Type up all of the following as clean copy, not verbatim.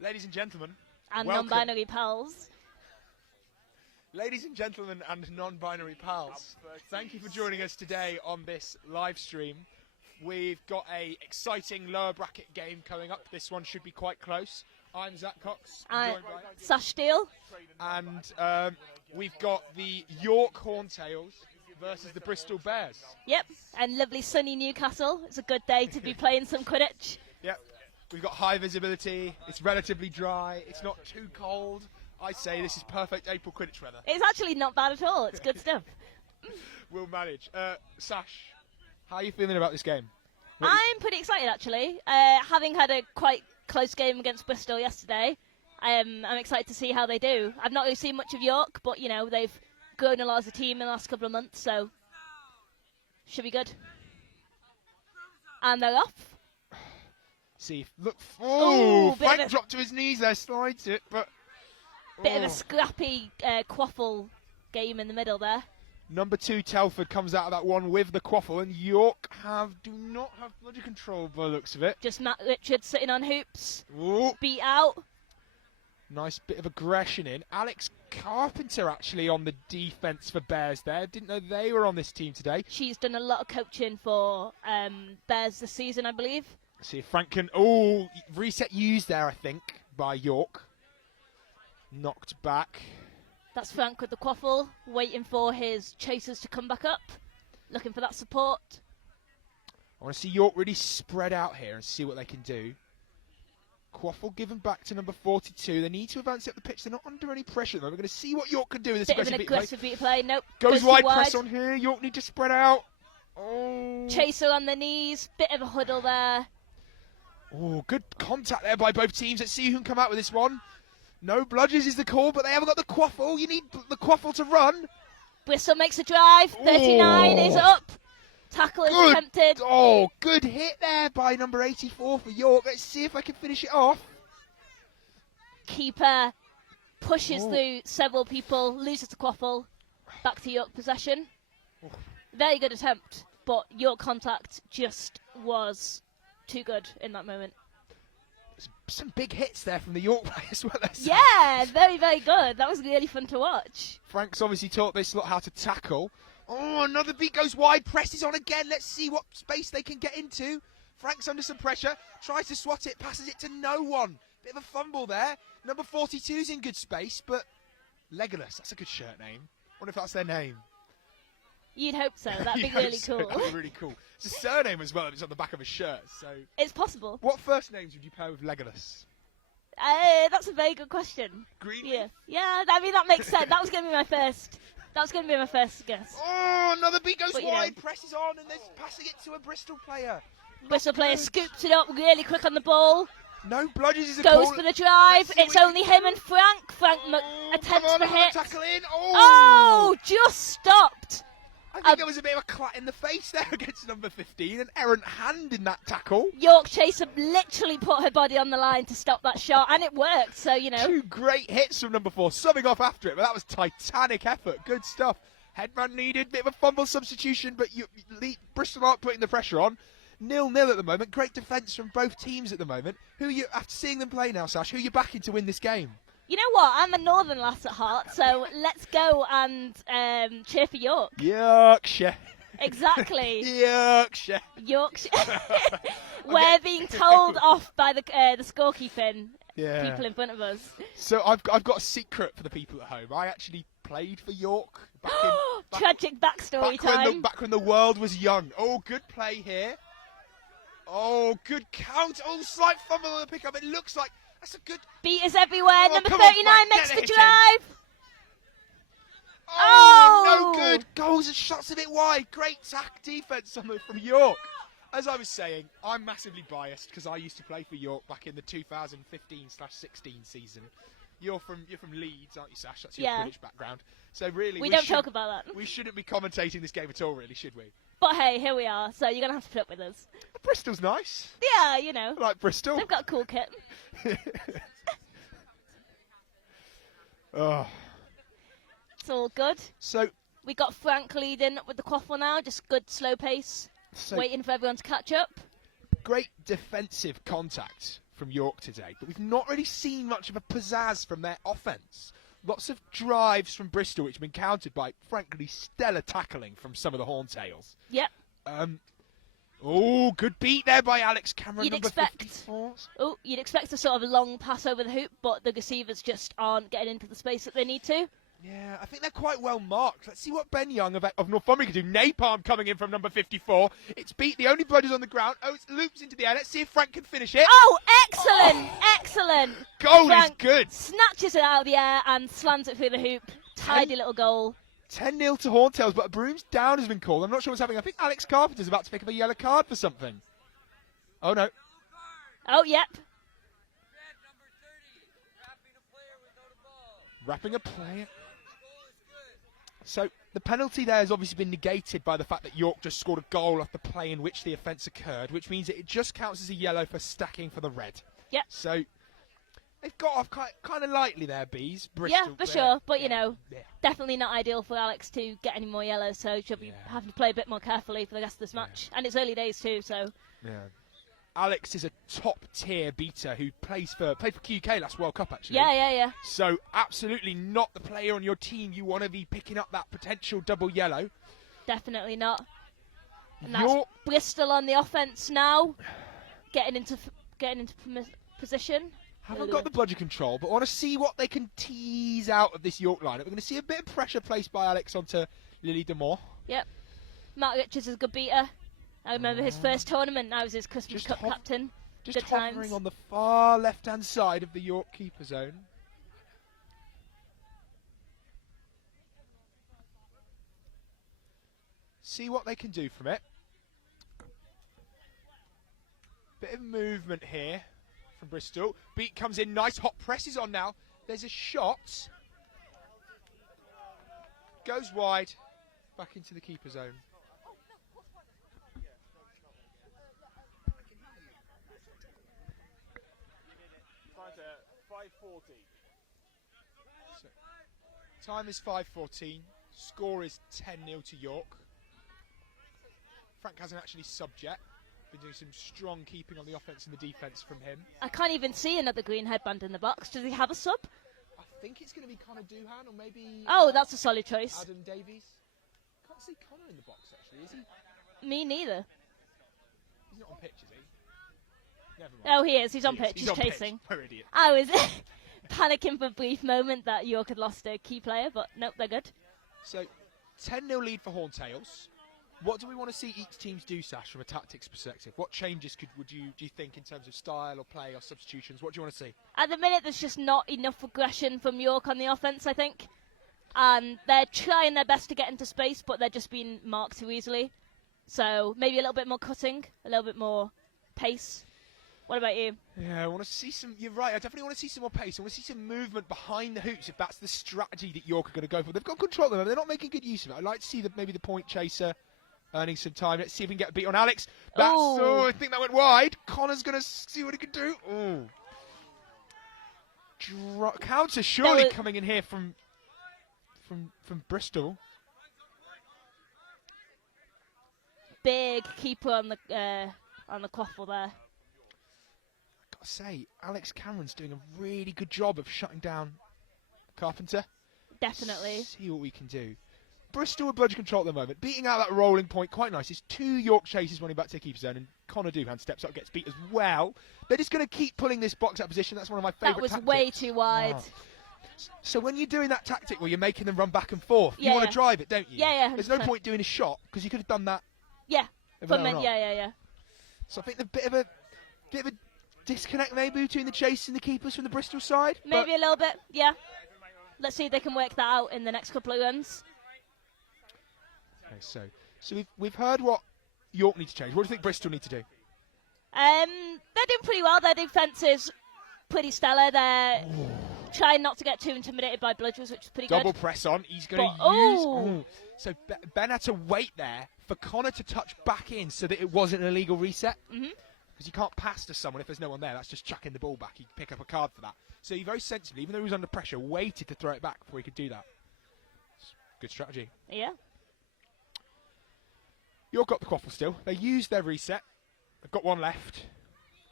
Ladies and gentlemen, and welcome. non-binary pals. Ladies and gentlemen and non-binary pals, thank you for joining us today on this live stream. We've got a exciting lower bracket game coming up. This one should be quite close. I'm Zach Cox. I'm Sash Steele. And we've got the York Horntails versus the Bristol Bears. Yep, and lovely sunny Newcastle. It's a good day to be playing some Quidditch. Yep, we've got high visibility. It's relatively dry. It's not too cold. I say this is perfect April Quidditch weather. It's actually not bad at all. It's good stuff. We'll manage. Sash, how are you feeling about this game? I'm pretty excited, actually. Having had a quite close game against Bristol yesterday, I'm excited to see how they do. I've not really seen much of York, but, you know, they've grown a lot as a team in the last couple of months, so should be good. And they're off. See, look. Oh, Frank dropped to his knees there, slides it, but... Bit of a scrappy quaffle game in the middle there. Number 2 Telford comes out of that one with the quaffle, and York do not have bloody control by the looks of it. Just Matt Richards sitting on hoops. Ooh. Beat out. Nice bit of aggression in. Alex Carpenter actually on the defence for Bears there. Didn't know they were on this team today. She's done a lot of coaching for Bears this season, I believe. See if Frank can... Oh, reset used there, I think, by York. Knocked back. That's Frank with the quaffle, waiting for his chasers to come back up. Looking for that support. I want to see York really spread out here and see what they can do. Quaffle given back to number 42. They need to advance up the pitch. They're not under any pressure though. We're going to see what York can do with this aggressive beat play. Nope. Goes wide press on here. York need to spread out. Oh. Chaser on the knees. Bit of a huddle there. Oh, good contact there by both teams. Let's see who can come out with this one. No bludges is the call, but they haven't got the quaffle. You need the quaffle to run. Bristol makes a drive. 39 is up. Tackle is attempted. Oh, good hit there by number 84 for York. Let's see if I can finish it off. Keeper pushes through several people, loses the quaffle. Back to York possession. Very good attempt, but York contact just was too good in that moment. Some big hits there from the York players. Yeah, very, very good. That was really fun to watch. Frank's obviously taught this lot how to tackle. Oh, another beat goes wide, presses on again. Let's see what space they can get into. Frank's under some pressure, tries to swat it, passes it to no one. Bit of a fumble there. Number 42's in good space, but Legolas, that's a good shirt name. Wonder if that's their name. You'd hope so. That'd be really cool. That'd be really cool. It's a surname as well. It's on the back of a shirt. So it's possible. What first names would you pair with Legolas? That's a very good question. Greenleaf? Yeah. I mean that makes sense. That was going to be my first. That was going to be my first guess. Oh, another beat goes wide, presses on, and they're passing it to a Bristol player. Bristol player scoops it up really quick on the ball. No bludges is a goes for the drive. It's only him and Frank. Frank attempts the hit. Tackle in. Oh, just stopped. I think there was a bit of a clat in the face there against number 15. An errant hand in that tackle. York chaser literally put her body on the line to stop that shot, and it worked, so, you know. 2 great hits from number 4, subbing off after it, but that was titanic effort. Good stuff. Headman needed, bit of a fumble substitution, but Bristol aren't putting the pressure on. 0-0 at the moment. Great defence from both teams at the moment. Who are you, after seeing them play now, Sash, who are you backing to win this game? You know what? I'm a northern lass at heart, so let's go and cheer for York. Yorkshire. Exactly. Yorkshire. We're being told off by the scorekeeping people in front of us. So I've got a secret for the people at home. I actually played for York. Tragic backstory time. Back when the world was young. Oh, good play here. Oh, good count. Oh, slight fumble on the pickup. It looks like... That's a good... Beaters everywhere. Number 39 makes the drive. Oh, no good. Goals and shots a bit wide. Great defence from York. As I was saying, I'm massively biased because I used to play for York back in the 2015/16 season. You're from Leeds, aren't you, Sash? That's your Quidditch background. So really, we don't talk about that. We shouldn't be commentating this game at all, really, should we? But hey, here we are. So you're gonna have to put up with us. Bristol's nice. Yeah, you know. I like Bristol. They've got a cool kit. Oh. It's all good. So we got Frank leading with the quaffle now. Just good slow pace, waiting for everyone to catch up. Great defensive contact from York today, but we've not really seen much of a pizzazz from their offence. Lots of drives from Bristol, which have been countered by, frankly, stellar tackling from some of the Horntails. Yep. Good beat there by Alex Cameron, number 54. You'd expect a sort of long pass over the hoop, but the receivers just aren't getting into the space that they need to. Yeah, I think they're quite well marked. Let's see what Ben Young of Northumbria can do. Napalm coming in from number 54. It's beat. The only blood is on the ground. Oh, it loops into the air. Let's see if Frank can finish it. Oh, excellent! Excellent! Goal Frank is good. Snatches it out of the air and slams it through the hoop. Tidy little goal. 10-0 to Horntails, but a broom's down has been called. I'm not sure what's happening. I think Alex Carpenter's about to pick up a yellow card for something. Oh, no. Oh, yep. Wrapping a player. So the penalty there has obviously been negated by the fact that York just scored a goal off the play in which the offence occurred, which means that it just counts as a yellow for stacking for the red. Yep. So they've got off kind of lightly there, Bees. Bristol, yeah, for sure. But, definitely not ideal for Alex to get any more yellows, so she'll be having to play a bit more carefully for the rest of this match. And it's early days too, so... Yeah. Alex is a top-tier beater who played for QK last World Cup, actually. Yeah. So absolutely not the player on your team you want to be picking up that potential double yellow. Definitely not. And that's Bristol on the offence now, getting into position. Haven't got the bludger control, but want to see what they can tease out of this York lineup. We're going to see a bit of pressure placed by Alex onto Lily Demore. Yep. Mark Richards is a good beater. I remember his first tournament. I was his Christmas Cup captain. Just good hovering times. on the far left-hand side of the York keeper zone. See what they can do from it. Bit of movement here from Bristol. Beat comes in, nice hot presses on now. There's a shot. Goes wide, back into the keeper zone. So, time is 5:14. Score is 10-0 to York. Frank hasn't actually subbed yet. Been doing some strong keeping on the offence and the defence from him. I can't even see another green headband in the box. Does he have a sub? I think it's going to be Connor Doohan or maybe... Oh, that's a solid choice. Adam Davies. Can't see Connor in the box, actually, is he? Me neither. He's not on pitch, is he? Never mind. Oh, he is. He's on pitch. He's on chasing. Pitch. We're idiots. I was panicking for a brief moment that York had lost a key player, but nope, they're good. So, 10-0 lead for Horntails. What do we want to see each teams do, Sash, from a tactics perspective? What changes do you think in terms of style or play or substitutions? What do you want to see? At the minute, there's just not enough aggression from York on the offence, I think. And they're trying their best to get into space, but they're just being marked too easily. So maybe a little bit more cutting, a little bit more pace. What about you? Yeah, I want to see some... You're right, I definitely want to see some more pace. I want to see some movement behind the hoops if that's the strategy that York are going to go for. They've got control of them. They're not making good use of it. I'd like to see maybe the point chaser earning some time. Let's see if we can get a beat on Alex. I think that went wide. Connor's going to see what he can do. Counter surely coming in here from Bristol. Big keeper on the quaffle there. I've got to say, Alex Cameron's doing a really good job of shutting down Carpenter. Definitely. See what we can do. Bristol with bludger control at the moment, beating out that rolling point quite nice. It's 2 York chasers running back to the keeper zone, and Connor Doohan steps up, gets beat as well. They're just going to keep pulling this box out position. That's one of my favourite tactics. That was way too wide. So when you're doing that tactic where you're making them run back and forth, you want to drive it, don't you? Yeah. 100%. There's no point doing a shot, because you could have done that. Yeah. Yeah. So I think a bit of a disconnect maybe between the chase and the keepers from the Bristol side. Maybe a little bit, yeah. Let's see if they can work that out in the next couple of runs. Okay, so we've heard what York need to change. What do you think Bristol need to do? They're doing pretty well. Their defence is pretty stellar. They're trying not to get too intimidated by bludgers, which is pretty good. Double press on. He's going to use... So Ben had to wait there for Connor to touch back in so that it wasn't an illegal reset. Because you can't pass to someone if there's no one there. That's just chucking the ball back. He'd pick up a card for that. So he very sensibly, even though he was under pressure, waited to throw it back before he could do that. Good strategy. Yeah. York got the quaffle still. They used their reset. They've got one left.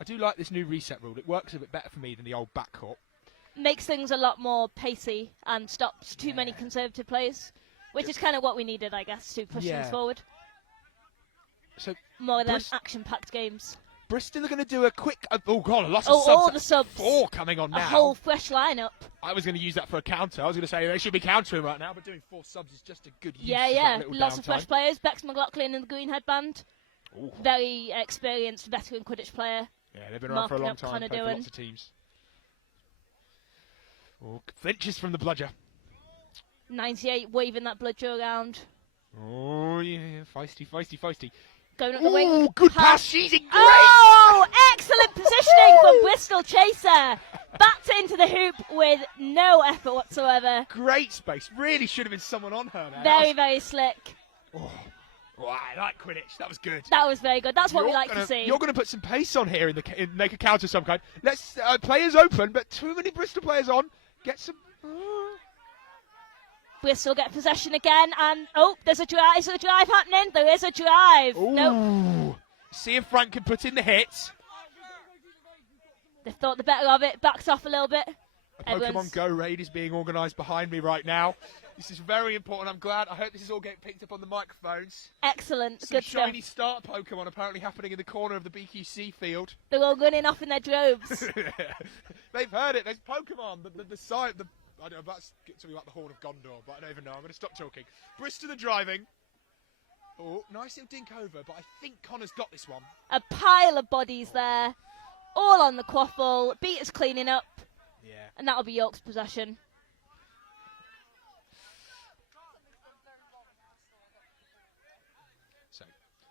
I do like this new reset rule. It works a bit better for me than the old backcourt. Makes things a lot more pacey and stops too many conservative plays, which is kind of what we needed, I guess, to push things forward. So more than action-packed games. Bristol are going to do a quick... oh, God, a lot of subs. All the subs. 4 coming on now. A whole fresh lineup. I was going to use that for a counter. I was going to say they should be countering right now, but doing 4 subs is just a good use. Yeah. Lots of fresh players. Bex McLaughlin in the green headband. Ooh. Very experienced veteran Quidditch player. Yeah, they've been around for a long time. Played for lots of teams. Oh, flinches from the bludger. 98 waving that bludger around. Oh, yeah. Feisty. Going up the wing. Good pass. She's in great. Oh, excellent positioning from Bristol Chaser. Backed into the hoop with no effort whatsoever. Great space. Really should have been someone on her there. Very slick. Oh, I like Quidditch. That was good. That was very good. That's what we like to see. You're going to put some pace on here and make a counter of some kind. Let's players open, but too many Bristol players on. Get some. Bristol get possession again, and there's a drive. Is there a drive happening? There is a drive. Nope. See if Frank can put in the hits. They've thought the better of it. Backed off a little bit. A Pokemon Go raid is being organised behind me right now. This is very important. I'm glad. I hope this is all getting picked up on the microphones. Excellent. Some Good shiny stuff. start Pokemon apparently happening in the corner of the BQC field. They're all running off in their droves. They've heard it. There's Pokemon. The site. I don't know if that's something like the Horn of Gondor, but I don't even know. I'm going to stop talking. Bristol are driving. Oh, nice little dink over, but I think Connor's got this one. A pile of bodies there. All on the quaffle. Beater's cleaning up. Yeah. And that'll be York's possession. So,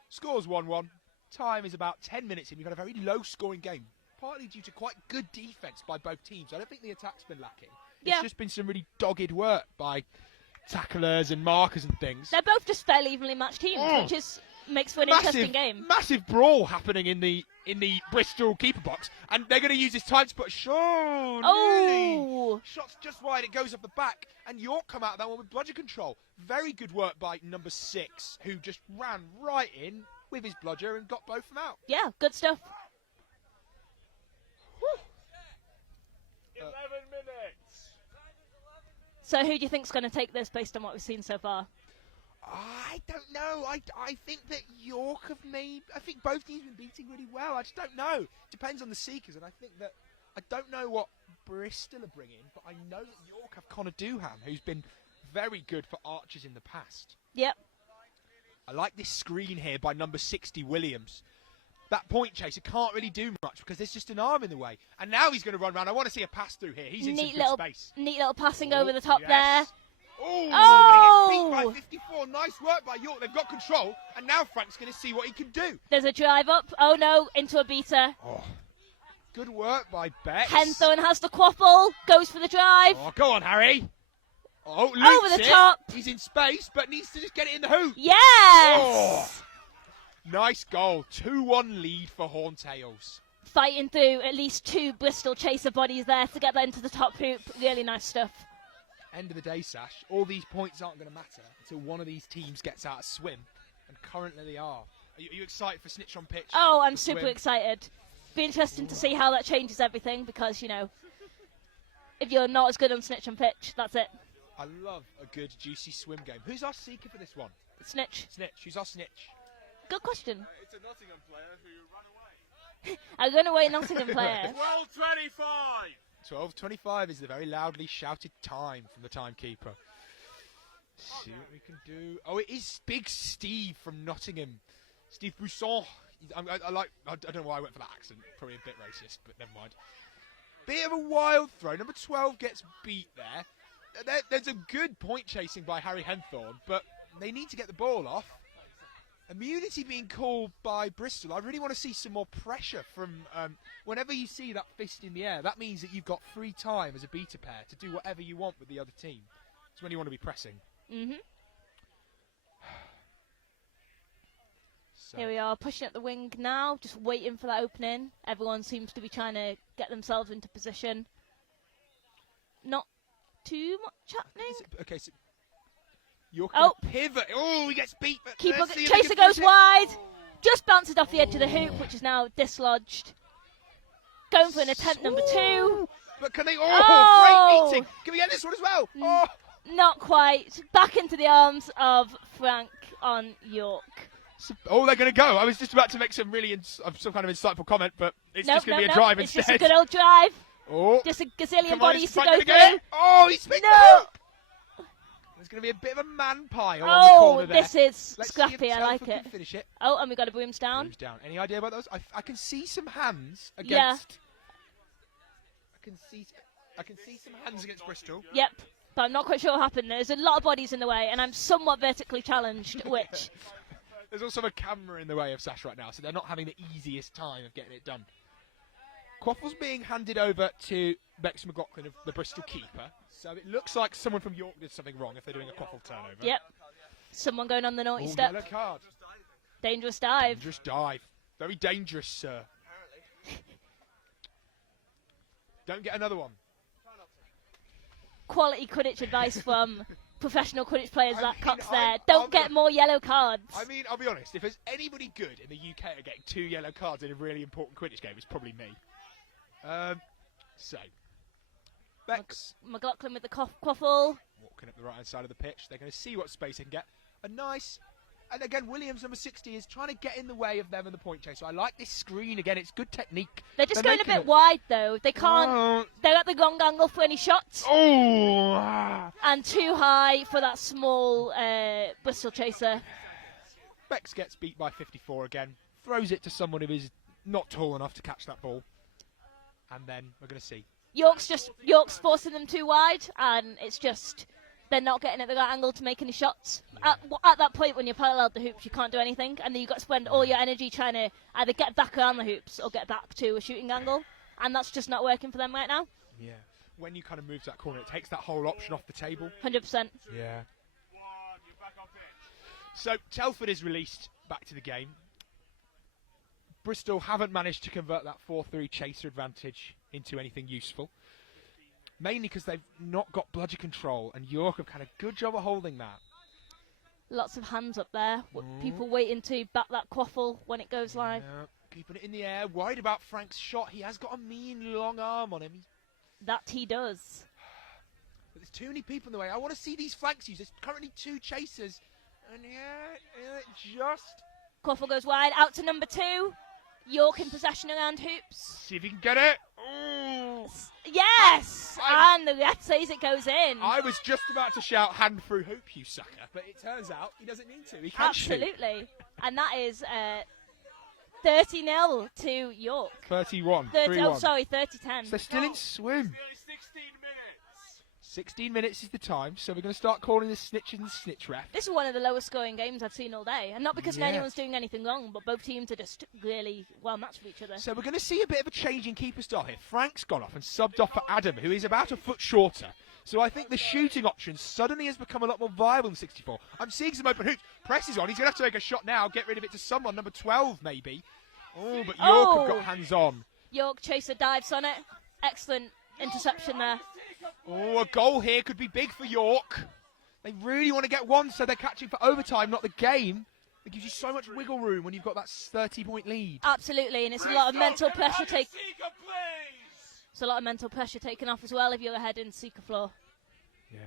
scores 1-1. Time is about 10 minutes in. We've had a very low-scoring game, partly due to quite good defence by both teams. I don't think the attack's been lacking. It's just been some really dogged work by tacklers and markers and things. They're both just fairly evenly matched teams, which makes for an interesting game. Massive brawl happening in the Bristol keeper box, and they're going to use this time to put shots just wide. It goes up the back, and York come out of that one with bludger control. Very good work by number 6, who just ran right in with his bludger and got both of them out. Yeah, good stuff. 11 minutes. So who do you think's going to take this based on what we've seen so far? I don't know. I think that York have made... I think both teams have been beating really well. I just don't know. Depends on the Seekers, and I think that... I don't know what Bristol are bringing, but I know that York have Connor Doohan, who's been very good for Archers in the past. Yep. I like this screen here by number 60, Williams. That point chaser can't really do much because there's just an arm in the way. And now he's going to run around. I want to see a pass through here. He's in some good space. Neat little passing over the top there. Oh! He gets beat by 54. Nice work by York. They've got control. And now Frank's going to see what he can do. There's a drive up. Oh, no. Into a beater. Oh. Good work by Bex. Henthorne has the quaffle. Goes for the drive. Oh, go on, Harry. Oh, over the top. He's in space, but needs to just get it in the hoop. Yes! Oh. Nice goal. 2-1 lead for Horntails. Fighting through at least 2 Bristol Chaser bodies there to get that into the top hoop. Really nice stuff. End of the day, Sash. All these points aren't going to matter until one of these teams gets out of swim. And currently they are. Are you excited for Snitch on pitch? Oh, I'm super excited. Be interesting to see how that changes everything because, you know, if you're not as good on Snitch on pitch, that's it. I love a good, juicy swim game. Who's our seeker for this one? Snitch. Snitch. Who's our snitch? Good question. It's a Nottingham player who ran away. A runaway Nottingham player. 12:25. 12:25 is the very loudly shouted time from the timekeeper. See what we can do. Oh, it is Big Steve from Nottingham. Steve Bousson. I don't know why I went for that accent. Probably a bit racist, but never mind. Bit of a wild throw. Number 12 gets beat there. There's a good point chasing by Harry Henthorne, but they need to get the ball off. Immunity being called by Bristol. I really want to see some more pressure from whenever you see that fist in the air. That means that you've got free time as a beta pair to do whatever you want with the other team. It's when you want to be pressing. Mm-hmm. So. Here we are, pushing up the wing now, just waiting for that opening. Everyone seems to be trying to get themselves into position. Not too much happening. Okay, so York can pivot. Oh, he gets beat. Chaser goes wide. Just bounces off the edge of the hoop, which is now dislodged. going for an attempt number 2. But can they? Oh! Great meeting. Can we get this one as well? Oh, Not quite. Back into the arms of Frank on York. they're going to go. I was just about to make some some kind of insightful comment, but it's just going to be a drive it's instead. Just a good old drive. Oh, Just a gazillion come on, bodies is to Frank go gonna get through. it? Oh, he's picked No! it up. There's going to be a bit of a man pie on the corner there. This is Let's scrappy. see if I like Telford it. can finish it. Oh, and we got a brooms down. Brooms down. Any idea about those? I can see some hands against. Yeah. I can see some hands against Bristol. Yep. But I'm not quite sure what happened. There's a lot of bodies in the way, and I'm somewhat vertically challenged, which... There's also a camera in the way of Sash right now, so they're not having the easiest time of getting it done. Quaffle's being handed over to Bex McLaughlin, of the Bristol keeper. So it looks like someone from York did something wrong if they're doing a Quaffle turnover. Yep. Someone going on the naughty Oh, step. yellow card. Dangerous dive. Dangerous dive. Very dangerous, sir. Don't get another one. Quality Quidditch advice from professional Quidditch players like Cox there. I'll Don't get more yellow cards. I mean, I'll be honest. If there's anybody good in the UK at getting 2 yellow cards in a really important Quidditch game, it's probably me. So, Bex McLaughlin with the quaffle. walking up the right-hand side of the pitch. They're going to see what space they can get. A nice... And again, Williams, number 60, is trying to get in the way of them and the point chase. So I like this screen again. It's good technique. They're just They're going a making bit wide, though. They can't... Oh. They're at the wrong angle for any shots. Oh! And too high for that small Bristol chaser. Bex gets beat by 54 again. Throws it to someone who is not tall enough to catch that ball. And then we're going to see. York's forcing them too wide, and it's just... They're not getting at the right angle to make any shots. Yeah. At that point, when you're parallel the hoops, you can't do anything, and then you've got to spend all your energy trying to either get back around the hoops or get back to a shooting angle, and that's just not working for them right now. Yeah. When you kind of move to that corner, it takes that whole option off the table. 100%. Yeah. So Telford is released back to the game. Bristol haven't managed to convert that 4-3 chaser advantage into anything useful. Mainly because they've not got bludger control, and York have had a good job of holding that. Lots of hands up there. People waiting to back that quaffle when it goes live. Yeah, keeping it in the air. Worried about Frank's shot. He has got a mean long arm on him. That he does. But there's too many people in the way. I want to see these flanks used. There's currently 2 chasers. And just... Quaffle goes wide. Out to number 2. York in possession around hoops. See if he can get it. Ooh. Yes! And the ref says it goes in. I was just about to shout hand through hoop, you sucker. But it turns out he doesn't need to. He can shoot. Absolutely. And that is 30-0 to York. 31. 30, oh, sorry, 30-10. So they're still in swim. 16 minutes is the time, so we're going to start calling this snitch and snitch ref. This is one of the lowest scoring games I've seen all day. And not because Yeah. anyone's doing anything wrong, but both teams are just really well matched with each other. So we're going to see a bit of a change in keeper style here. Frank's gone off and subbed off for Adam, who is about a foot shorter. So I think the shooting option suddenly has become a lot more viable in 64. I'm seeing some open hoops. Press is on. He's going to have to make a shot now. Get rid of it to someone, number 12 maybe. Oh, but York have got hands on. York chaser dives on it. Excellent interception there. Oh, a goal here could be big for York. They really want to get one, so they're catching for overtime, not the game. It gives you so much wiggle room when you've got that 30-point lead. Absolutely, and it's a lot of mental pressure It's a lot of mental pressure taken off as well if you're ahead in Seeker floor. Yeah.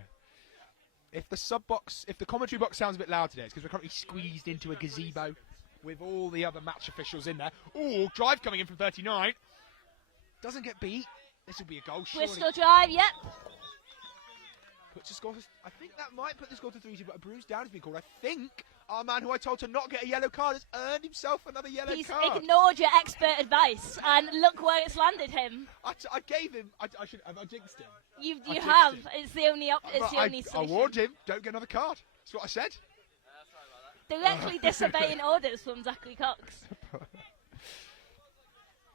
If the commentary box sounds a bit loud today, it's because we're currently squeezed into a gazebo with all the other match officials in there. Oh, drive coming in from 39. Doesn't get beat. This will be a goal, surely. Bristol drive, yep. Puts the score. I think that might put the score to 3-2, but a bruise down has been called. I think our man who I told to not get a yellow card has earned himself another yellow He's card. ignored your expert advice, and look where it's landed him. I gave him. I jinxed him. You I have. jinxed him. It's the only I solution. warned him. Don't get another card. That's what I said. Directly disobeying orders from Zachary Cox.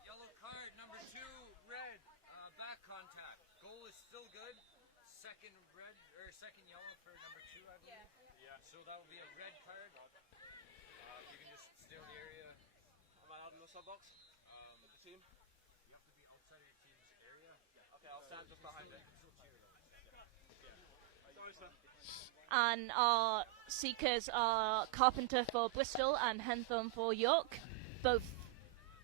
Yellow card, number 2, red, back contact. Goal is still good. Second yellow for number 2, I believe. Yeah. So that will be a red card. You can just stay on the area. Am I out in the sub box? With the team? You have to be outside of your team's area. Okay, I'll stand just behind it. Sorry, sir. And our seekers are Carpenter for Bristol and Hentham for York. Both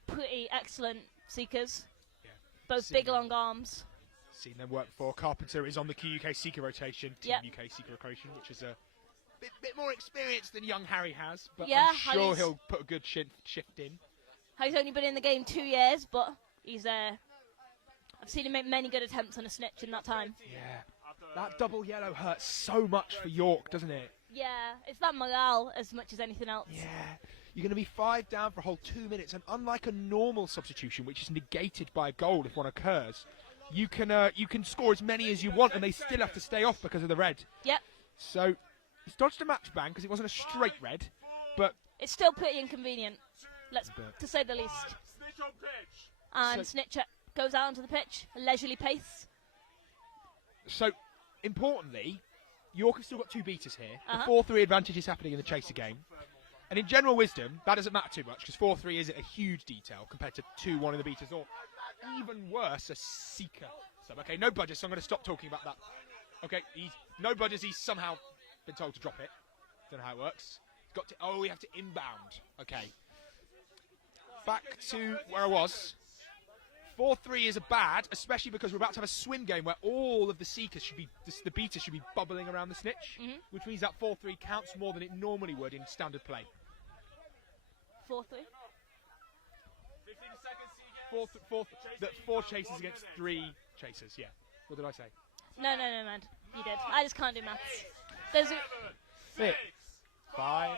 pretty excellent seekers. Yeah. Both big, long arms. Seen them work before. Carpenter is on the UK Seeker rotation, Team UK Seeker rotation, which is a bit more experience than young Harry has, but Yeah, I'm sure Harry's- he'll put a good shift in. Harry's only been in the game 2 years, but he's I've seen him make many good attempts on a snitch in that time. Yeah, that double yellow hurts so much for York, doesn't it? Yeah, it's that morale as much as anything else. Yeah, you're going to be 5 down for a whole 2 minutes, and unlike a normal substitution, which is negated by a goal if one occurs, you can score as many as you want, and they still have to stay off because of the red. Yep. So he's dodged a match ban because it wasn't a straight red, but It's still pretty inconvenient, to say the least. Snitch on pitch. And Snitcher goes out onto the pitch, a leisurely pace. so importantly, York has still got 2 beaters here. Uh-huh. The 4-3 advantage is happening in the chaser game. And in general wisdom, that doesn't matter too much because 4-3 isn't a huge detail compared to 2-1 in the beaters, or even worse, a seeker. So, okay, no budget, so I'm going to stop talking about that. Okay, no budget, he's somehow been told to drop it. Don't know how it works. We have to inbound. Okay. Back to where I was. 4-3 is a bad, especially because we're about to have a swim game where all of the seekers should be, the beaters should be bubbling around the snitch, which means that 4-3 counts more than it normally would in standard play. 4-3. 15 seconds, Seeker. 4 chasers against 3 chasers, yeah. What did I say? No, man. You did. I just can't do maths. There's 6, 5,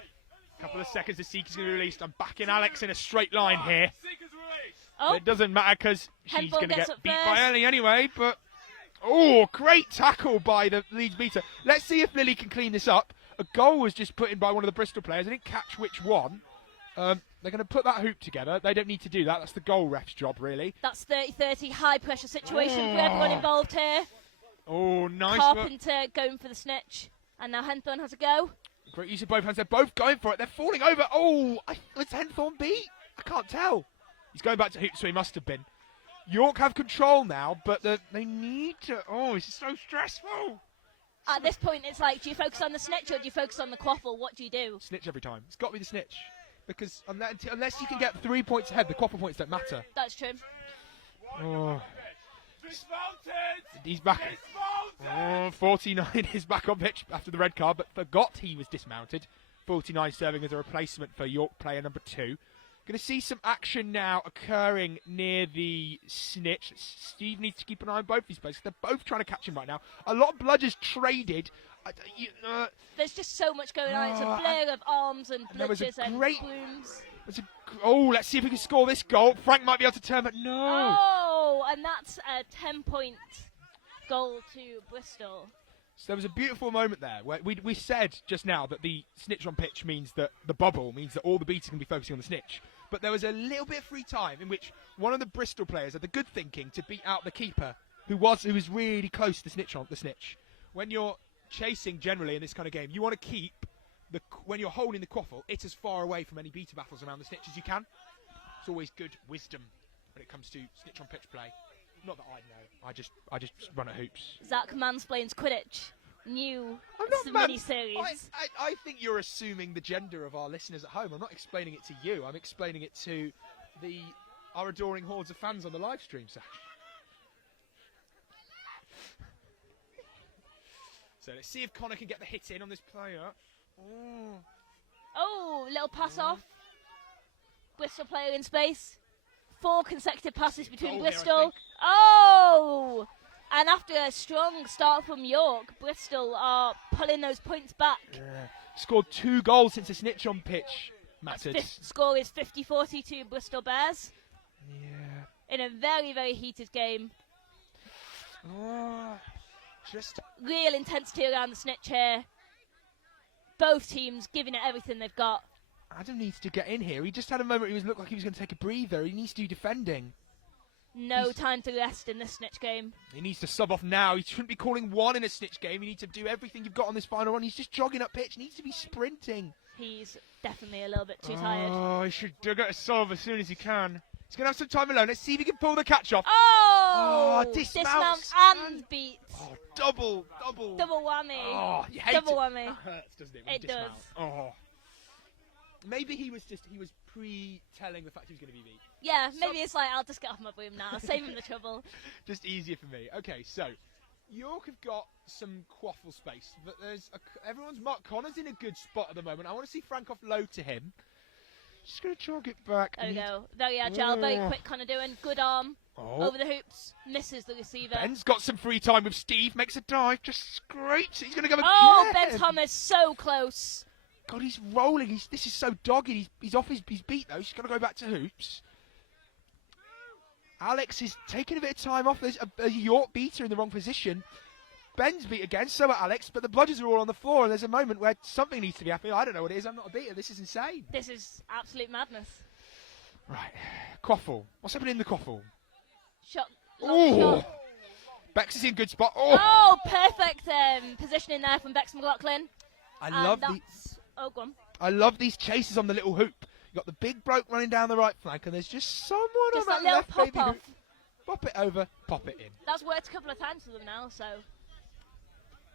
couple of seconds, the seeker's going to be released. I'm backing Alex in a straight line here. Seeker's released. Oh, It doesn't matter because she's Handball going to gets get up beat first. by Ellie anyway, but... Oh, great tackle by the Leeds beater. Let's see if Lily can clean this up. A goal was just put in by one of the Bristol players. I didn't catch which one. They're going to put that hoop together. They don't need to do that. That's the goal ref's job, really. that's 30-30, high pressure situation for everyone involved here. Oh, nice work. Carpenter going for the snitch. And now Henthorne has a go. Great use of both hands. They're both going for it. They're falling over. Oh, was Henthorne beat? I can't tell. He's going back to hoop, so he must have been. York have control now, but they need to... Oh, this is so stressful. At this point, it's like, do you focus on the snitch or do you focus on the quaffle? What do you do? Snitch every time. It's got to be the snitch. Because unless you can get 3 points ahead, the quaffle points don't matter. That's true. Oh, Dismounted. he's back. Dismounted. Oh, 49 is back on pitch after the red card, but forgot he was dismounted. 49 serving as a replacement for York player number 2. Going to see some action now occurring near the snitch. Steve needs to keep an eye on both these players. They're both trying to catch him right now. A lot of bludgers traded. There's just so much going on. It's a blur of arms and there was a bludgers and great- blooms. Let's see if we can score this goal. Frank might be able to turn, but no. Oh, and that's a 10-point goal to Bristol. So there was a beautiful moment there where we said just now that the snitch on pitch means that the bubble means that all the beaters can be focusing on the snitch. But there was a little bit of free time in which one of the Bristol players had the good thinking to beat out the keeper, who was really close to the snitch. When you're chasing generally in this kind of game, you want to keep when you're holding the quaffle, it's as far away from any beater battles around the snitch as you can. It's always good wisdom when it comes to snitch on pitch play. Not that I know. I just run at hoops. Zach mansplains Quidditch. New I'm not mini-series. I think you're assuming the gender of our listeners at home. I'm not explaining it to you. I'm explaining it to our adoring hordes of fans on the live stream. So let's see if Connor can get the hit in on this player. Oh, little pass off. Bristol player in space. 4 consecutive passes between Goal here, I Bristol. think. Oh! And after a strong start from York, Bristol are pulling those points back. Yeah. Scored 2 goals since the snitch on pitch mattered. Score is 50-40 to Bristol Bears Yeah. in a very, very heated game. Just Real intensity around the snitch here. Both teams giving it everything they've got. Adam needs to get in here. He just had a moment he looked like he was going to take a breather. He needs to do defending. No time to rest in this snitch game. He needs to sub off now. He shouldn't be calling one in a snitch game. You need to do everything you've got on this final run. He's just jogging up pitch. He needs to be sprinting. He's definitely a little bit too tired. Oh, he should get a solve as soon as he can. He's going to have some time alone. Let's see if he can pull the catch off. Oh! Dismounts and beat. Oh, double. Double whammy. Oh, you hate Double it. whammy. That hurts, doesn't it? when It you dismount? does. Oh. Maybe he was pre-telling the fact he was going to be beat. Yeah, maybe it's like, I'll just get off my broom now, save him the trouble. Just easier for me. Okay, so York have got some quaffle space, but everyone's Mark Connor's in a good spot at the moment. I want to see Frank off low to him. Just going to jog it back. There we go. Very agile, very quick Connor doing. Good arm. Over the hoops. Misses the receiver. Ben's got some free time with Steve. Makes a dive. Just scrapes. He's going to go again. Oh, Ben Thomas, so close. God, he's rolling. This is so dogged. He's off his beat, though. He's got to go back to hoops. Alex is taking a bit of time off. There's a York beater in the wrong position. Ben's beat again, so are Alex, but the bludgers are all on the floor, and there's a moment where something needs to be happening. I don't know what it is. I'm not a beater. This is insane. This is absolute madness. Right. Quaffle. What's happening in the quaffle? Shot. Oh! Shot. Bex is in good spot. Oh, perfect positioning there from Bex McLaughlin. I love these chases on the little hoop. You got the big bloke running down the right flank, and there's just someone Just on that little left pop baby off. hoop. Pop it over, pop it in. That's worked a couple of times for them now, so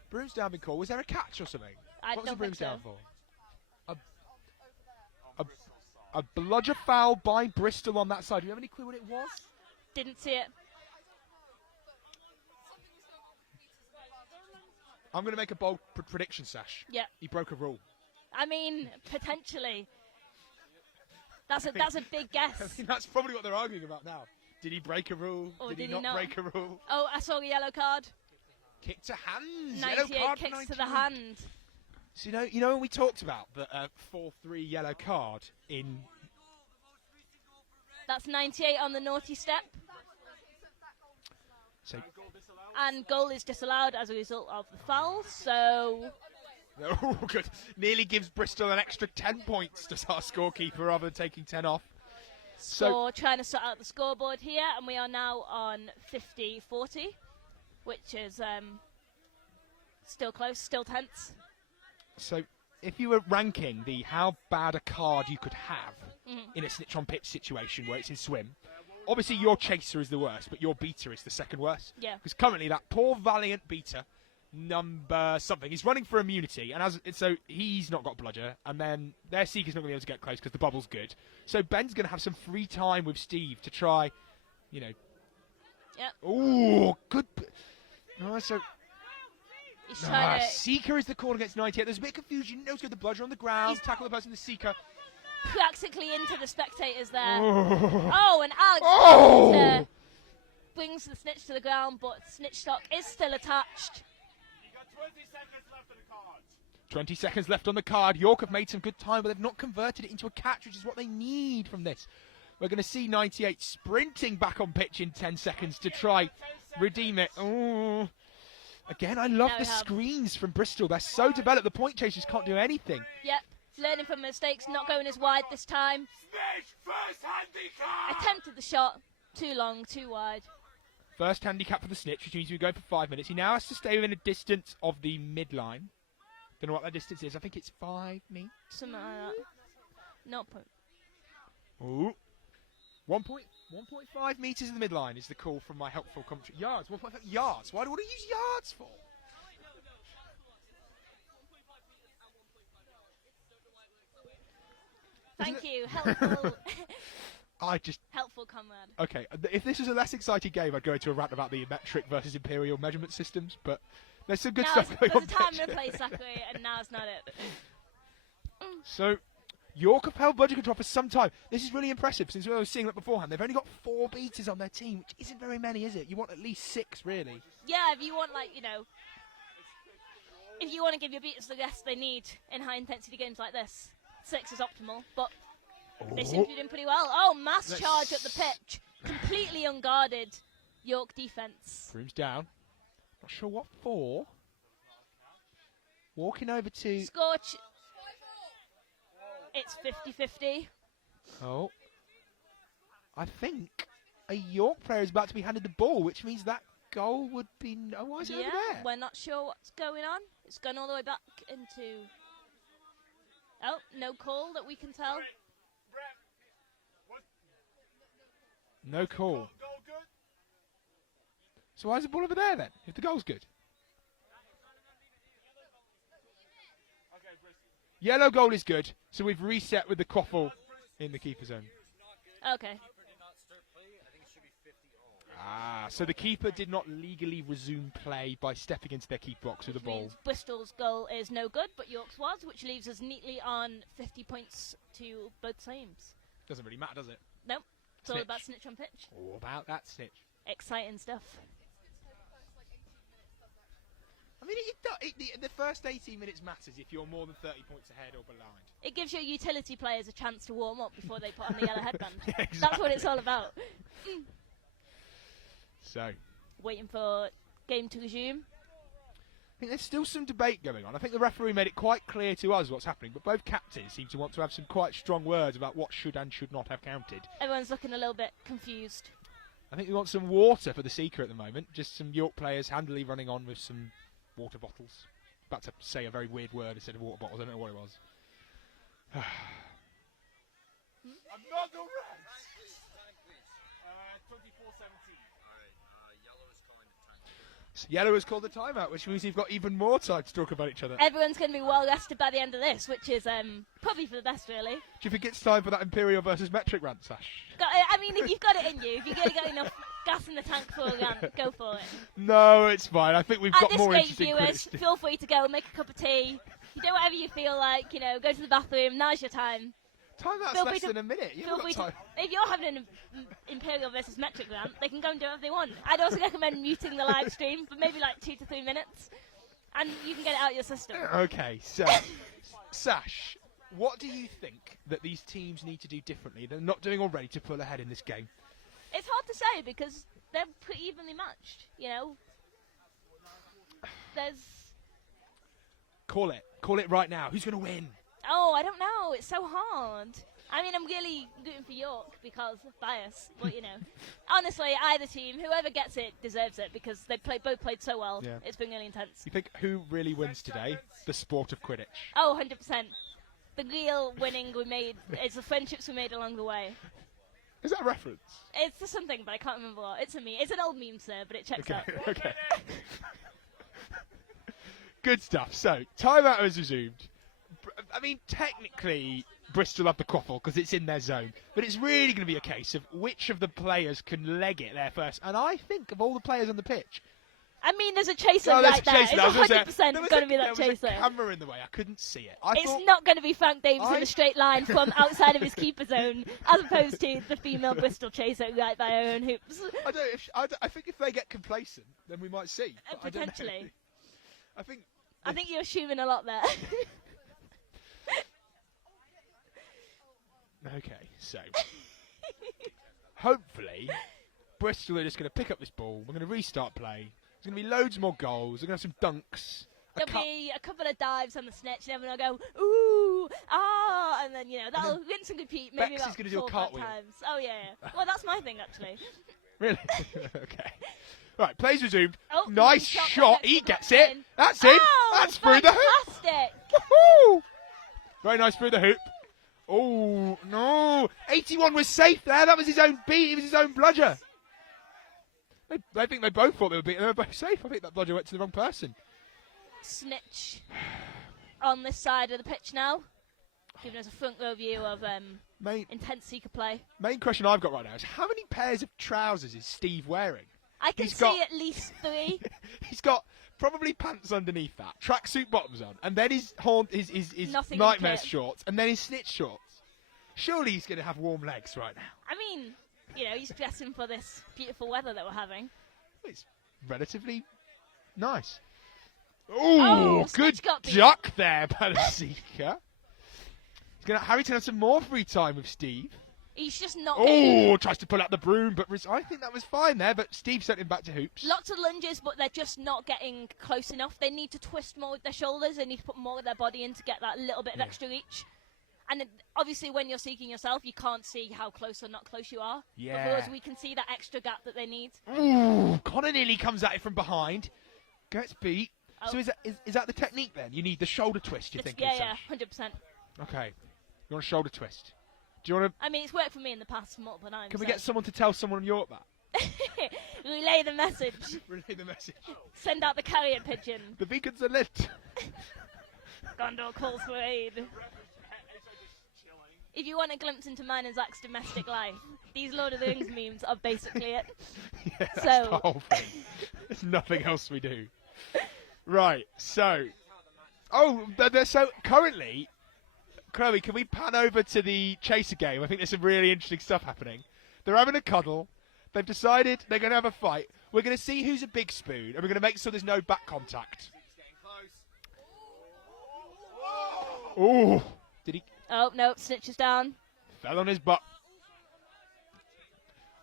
Broom's down been called. Was there a catch or something? I What was don't the Broom's think so. down for? A bludger foul by Bristol on that side. Do you have any clue what it was? Didn't see it. I'm going to make a bold prediction, Sash. Yeah. He broke a rule. I mean, potentially. That's a big guess. I think that's probably what they're arguing about now. Did he break a rule? Or did he did not he not? break a rule? Oh, I saw a yellow card. Kick to hands. 98 Yellow card for kicks to the 98. hand. So you know when we talked about the 4-3 yellow card in. That's 98 on the naughty step. So And goal is disallowed as a result of the foul, so oh, good. Nearly gives Bristol an extra 10 points to our scorekeeper rather than taking 10 off. score trying to sort out the scoreboard here, and we are now on 50-40, which is still close, still tense. So if you were ranking the how bad a card you could have in a snitch on pitch situation where it's in swim, obviously your chaser is the worst, but your beater is the second worst. Yeah. Because currently that poor valiant beater, number something, he's running for immunity, and so he's not got bludger, and then their seeker's not going to be able to get close because the bubble's good. So Ben's going to have some free time with Steve to try, Yep. Oh, good. So He's trying to Seeker is the call against 98. There's a bit of confusion. You know he's got the bludger on the ground. Tackle the person, the Seeker. practically into the spectators there. Oh. Oh, and Alex Oh. brings the snitch to the ground, but snitch stock is still attached. You got 20 seconds left on the card. 20 seconds left on the card. York have made some good time, but they've not converted it into a catch, which is what they need from this. We're going to see 98 sprinting back on pitch in 10 seconds to try redeem it. Oh. Again, I love Now the we have- screens from Bristol. They're so developed. The point chasers can't do anything. Yep, learning from mistakes, not going as wide this time. Snitch, first handicap! Attempted the shot, too long, too wide. First handicap for the snitch, which means we're going for 5 minutes. He now has to stay within a distance of the midline. Don't know what that distance is. I think it's 5 meters. Something like that. Not point. Ooh. 1.5 metres in the midline is the call from my helpful commentary. Yards, 1.5 yards. Why do I want to use yards for? Thank you, helpful, helpful comrade. Okay, if this was a less exciting game, I'd go into a rant about the metric versus imperial measurement systems, but there's some good stuff going on. There's a time pitch. and a place, Zachary, and now's not it. So, York have held budget control for some time. This is really impressive since we were seeing that beforehand. They've only got 4 beaters on their team, which isn't very many, is it? You want at least 6, really. Yeah, if you want, if you want to give your beaters the rest they need in high-intensity games like this, 6 is optimal, but they seem to be doing pretty well. Oh, mass charge at the pitch. Completely unguarded York defence. Broom's down. Not sure what for. Walking over to... Scorch. It's 50-50. Oh. I think a York player is about to be handed the ball, which means that goal would be... Oh, why is it over there? We're not sure what's going on. It's gone all the way back into... Oh, no call that we can tell. No call. Goal good? So why is the ball over there then, if the goal's good? Okay, Bristol. Yellow goal is good, so we've reset with the quaffle in the keeper zone. Okay. Keeper did not start play. I think it should be 50-all. Ah, so the keeper did not legally resume play by stepping into their keeper box with the Which ball. means Bristol's goal is no good, but York's was, which leaves us neatly on 50 points to both teams. Doesn't really matter, does it? Nope. It's all Snitch. about snitch on pitch. All about that snitch. Exciting stuff. I mean, the first 18 minutes matters if you're more than 30 points ahead or behind. It gives your utility players a chance to warm up before they put on the yellow headband. Yeah, That's exactly. what it's all about. So, I Waiting for game to resume. think there's still some debate going on. I think the referee made it quite clear to us what's happening, but both captains seem to want to have some quite strong words about what should and should not have counted. Everyone's looking a little bit confused. I think we want some water for the Seeker at the moment. Just some York players handily running on with some water bottles. About to say a very weird word instead of water bottles. I don't know what it was. Another red. Time, please. 24-17. Alright, yellow is calling the time. So Yellow has called a timeout, which means we've got even more time to talk about each other. Everyone's going to be well rested by the end of this, which is probably for the best, really. Do you think it's time for that Imperial versus Metric rant, Sash? I mean, if you've got it in you, if you've really got enough gas in the tank for a rant, go for it. No, it's fine. I think we've At got this more rate, interesting viewers, critics. feel free to go make a cup of tea. You do whatever you feel like, go to the bathroom, now's your time. Timeout's feel free less to- than a minute. You've Feel got free to, time. if you're having an Imperial versus Metric rant, they can go and do whatever they want. I'd also recommend muting the live stream for maybe like 2 to 3 minutes, and you can get it out of your system. Okay, so, Sash, what do you think that these teams need to do differently? They're not doing already to pull ahead in this game. It's hard to say because they're pretty evenly matched, There's... Call it right now. Who's going to win? Oh, I don't know. It's so hard. I mean, I'm really rooting for York because of bias, but honestly, either team, whoever gets it deserves it because they both played so well. Yeah. It's been really intense. You think who really wins today? The sport of Quidditch. Oh, 100%. The real winning we made is the friendships we made along the way. Is that a reference? It's just something, but I can't remember what. It's a meme. It's an old meme, sir, but it checks out. Okay. Good stuff. So, timeout has resumed. I mean, technically, Bristol have the quaffle because it's in their zone. But it's really going to be a case of which of the players can leg it there first. And I think of all the players on the pitch. I mean, there's a chaser Oh, there's right a there. chaser. It's I was gonna say, 100% there was going to be that there was chaser. a camera in the way. I couldn't see it. It's not going to be Frank Davis in I- a straight line from outside of his keeper zone, as opposed to the female Bristol chaser right by her own hoops. I think if they get complacent, then we might see. But I don't know. Potentially. I think I think you're assuming a lot there. Okay, so hopefully Bristol are just going to pick up this ball. We're going to restart play. There's going to be loads more goals. We're going to have some dunks. There'll be a couple of dives on the snitch, and everyone will go, ooh, ah, and then, that'll rinse and repeat maybe Bex is about gonna do a 4 or 5 cartwheel. times. Oh, yeah. Well, that's my thing, actually. Really? Okay. Right, plays resumed. Oh, Nice shot by shot. Bex He to gets block it. in. That's it. Oh, That's through the hoop. fantastic. Woohoo! Very nice through the hoop. Oh, no. 81 was safe there. That was his own beat. It was his own bludger. I think they both thought they were beaten. They were both safe. I think that bludger went to the wrong person. Snitch on this side of the pitch now, giving us a front row view of Main intense seeker play. question I've got right now is how many pairs of trousers is Steve wearing? I can He's see got- at least 3. He's got probably pants underneath that, tracksuit bottoms on, and then his Nothing in nightmare kit. shorts, and then his snitch shorts. Surely he's going to have warm legs right now. I mean, he's dressing for this beautiful weather that we're having. It's relatively nice. Oh, Ooh, Snitch good got beat. duck there by the Seeker. Harry's going to have some more free time with Steve. He's just not getting Oh, tries to pull out the broom, but I think that was fine there, but Steve sent him back to hoops. lots of lunges, but they're just not getting close enough. They need to twist more with their shoulders. They need to put more of their body in to get that little bit of Yeah. extra reach. And obviously, when you're seeking yourself, you can't see how close or not close you are. Yeah. But for us, we can see that extra gap that they need. Ooh, Connor nearly comes at it from behind. Gets beat. Oh. So is that the technique then? You need the shoulder twist, you think? Yeah, 100%. Okay. You want a shoulder twist? Do you want to... I mean, it's worked for me in the past multiple times. Can we so- get someone to tell someone in York that? Relay the message. Relay the message. Send out the carrier pigeon. The beacons are lit. Gondor calls for aid. Is just chilling. If you want a glimpse into mine and Zach's domestic life, these Lord of the Rings memes are basically it. Yeah, that's So- the whole thing. There's nothing else we do. Right, so... Oh, so currently... Chloe, can we pan over to the Chaser game? I think there's some really interesting stuff happening. They're having a cuddle. They've decided they're going to have a fight. We're going to see who's a big spoon, and we're going to make sure there's no back contact. Oh, did he... Oh, no, Snitch is down. Fell on his butt.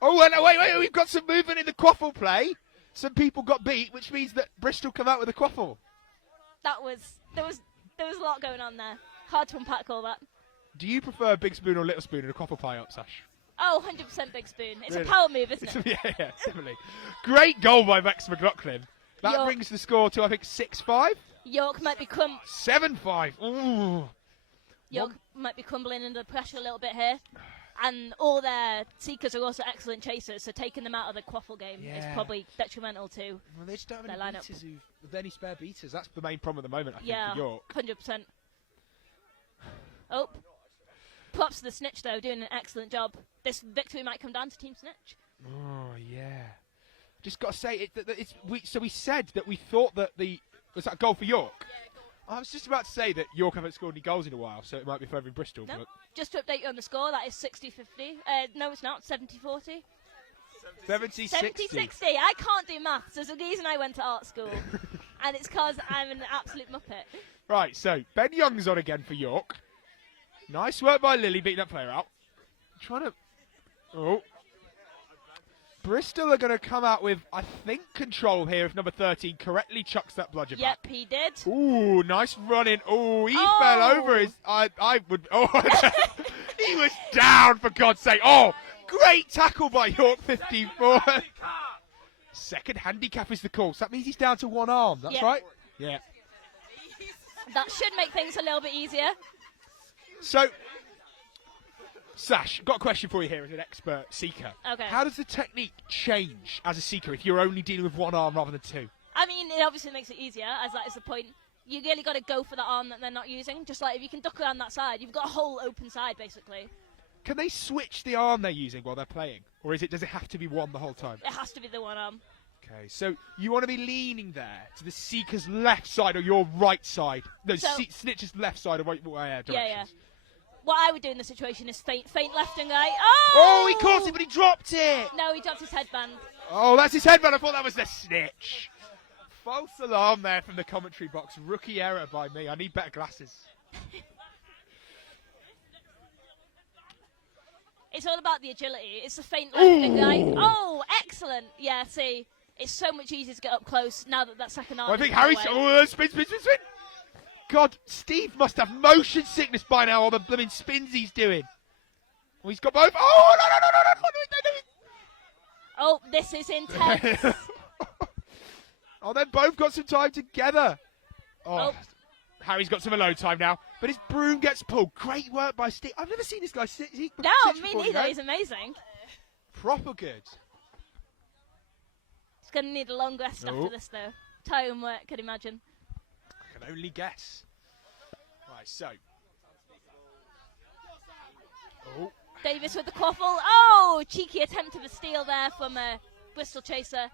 Oh, and wait, we've got some movement in the quaffle play. Some people got beat, which means that Bristol come out with a quaffle. There was a lot going on there. Hard to unpack all that. Do you prefer big spoon or little spoon in a quaffle play up, Sash? Oh, 100% big spoon. It's Really? a power move, isn't it? Yeah, definitely. Great goal by Max McLaughlin. That York. brings the score to, I think, 6-5? York might be 7-5. Ooh. York might be crumbling under pressure a little bit here. And all their seekers are also excellent chasers, so taking them out of the quaffle game is Yeah. probably detrimental to. Well, they just don't have Their any lineup. beaters with any spare beaters. That's the main problem at the moment, I think, Yeah, for York. 100%. Oh, props to the Snitch though, doing an excellent job. This victory might come down to Team Snitch. Oh, yeah. Just got to say, so we said that we thought that was that a goal for York? I was just about to say that York haven't scored any goals in a while, so it might be further in Bristol. No, But just to update you on the score, that is 60-50. No, it's not, 70-40. 70-60. 70-60. I can't do maths. There's a reason I went to art school. And it's because I'm an absolute muppet. Right, so Ben Young's on again for York. Nice work by Lily, beating that player out. Trying to... Oh. Bristol are going to come out with, I think, control here if number 13 correctly chucks that bludger Yep, back. he did. Ooh, nice running. Ooh, he Oh. fell over his... I would... Oh, he was down, for God's sake. Oh, great tackle by York, 54. Second handicap is the call. So that means he's down to one arm. That's Yeah. right? Yeah. That should make things a little bit easier. So, Sash, got a question for you here as an expert seeker. Okay. How does the technique change as a seeker if you're only dealing with one arm rather than two? I mean, it obviously makes it easier, as that is the point. You really got to go for the arm that they're not using. Just like if you can duck around that side, you've got a whole open side, basically. Can they switch the arm they're using while they're playing? Or does it have to be one the whole time? It has to be the one arm. Okay, so you want to be leaning there to the seeker's left side or your right side? No, So- Snitch's left side or right directions. Yeah. What I would do in this situation is feint left and right. Oh, he caught it, but he dropped it! No, he dropped his headband. Oh, that's his headband. I thought that was the Snitch. False alarm there from the commentary box. Rookie error by me. I need better glasses. It's all about the agility. It's the feint left and right. Oh, excellent. Yeah, see, it's so much easier to get up close now that that second arm I is think in the Harry... way. Oh, spin. God, Steve must have motion sickness by now, all the blooming spins he's doing. Oh, he's got both. Oh, no. Oh, this is intense. Oh, they've both got some time together. Oh, Oh. Harry's got some alone time now, but his broom gets pulled. Great work by Steve. I've never seen this guy sit. No, me neither. He's amazing. Proper good. He's going to need a long rest Oh. after this, though. Tiring work, I'd imagine. I can only guess. Right, so. Oh, Davis with the quaffle. Oh, cheeky attempt of a steal there from a Bristol chaser.